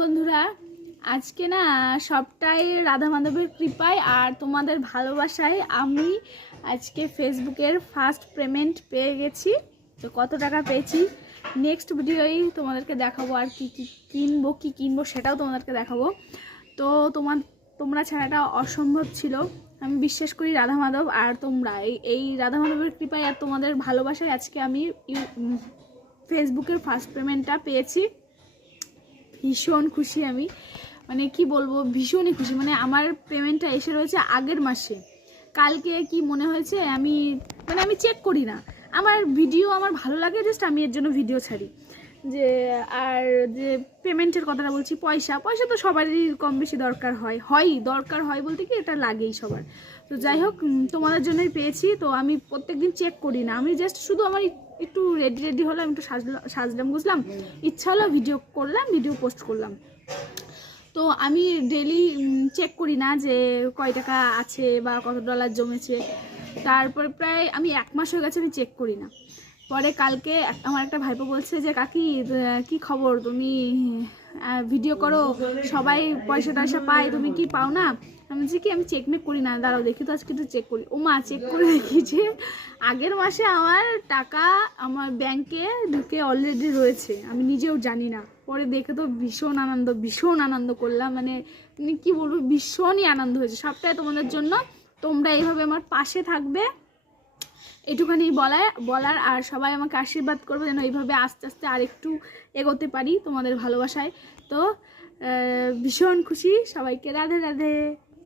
বন্ধুরা, আজকে না সবটাই রাধা মাধবের কৃপায় আর তোমাদের ভালোবাসায় আমি আজকে ফেসবুকের ফার্স্ট পেমেন্ট পেয়ে গেছি। তো কত টাকা পেয়েছি নেক্সট ভিডিওই তোমাদেরকে দেখাবো, আর কি কিনবো সেটাও তোমাদেরকে দেখাবো। তো তোমরা ছাড়াটা অসম্ভব ছিল। আমি বিশ্বাস করি রাধা মাধব আর তোমরা এই রাধা মাধবের কৃপায় আর তোমাদের ভালোবাসায় আজকে আমি ফেসবুকের ফার্স্ট পেমেন্টটা পেয়েছি। ভীষণ খুশি আমি, মানে কি বলবো, ভীষণই খুশি। মানে আমার পেমেন্টটা এসে রয়েছে আগের মাসে। কালকে কি মনে হয়েছে আমি চেক করি না, আমার ভিডিও আমার ভালো লাগে, জাস্ট আমি এর জন্য ভিডিও ছাড়ি। আর যে পেমেন্টের কথাটা বলছি, পয়সা তো সবারই কম বেশি দরকার হয় বলতে কি এটা লাগেই সবার। তো যাই হোক, তোমাদের জন্যই পেয়েছি। তো আমি প্রত্যেকদিন চেক করি না, আমি জাস্ট শুধু আমার একটু রেডি হলাম, একটু সাজলাম বুঝলাম, ইচ্ছা হলো ভিডিও করলাম, ভিডিও পোস্ট করলাম। তো আমি ডেলি চেক করি না যে কয় টাকা আছে বা কত ডলার জমেছে। তারপরে প্রায় আমি 1 মাস হয়ে গেছে আমি চেক করি না। পরে কালকে আমার একটা ভাইপো বলছে যে কাকি কি খবর, তুমি ভিডিও করো, সবাই পয়সা টয়সা পায়, তুমি কি পাও না? আমি বলছি কি আমি চেক মেক করি না, দাঁড়াও দেখি তো আজকে একটু চেক করি। ও মা, চেক করে দেখি যে আগের মাসে আমার টাকা আমার ব্যাংকে ঢুকে অলরেডি রয়েছে, আমি নিজেও জানি না। পরে দেখে তো ভীষণ আনন্দ করলাম, মানে কি বলবো, ভীষণই আনন্দ হয়েছে। সবটাই তোমাদের জন্য, তোমরা এইভাবে আমার পাশে থাকবে, এটুখানি বলার। আর সবাই আমাকে আশীর্বাদ করবে যেন এইভাবে আস্তে আস্তে আর একটু এগোতে পারি তোমাদের ভালোবাসায়। তো ভীষণ খুশি, সবাইকে রাধে রাধে।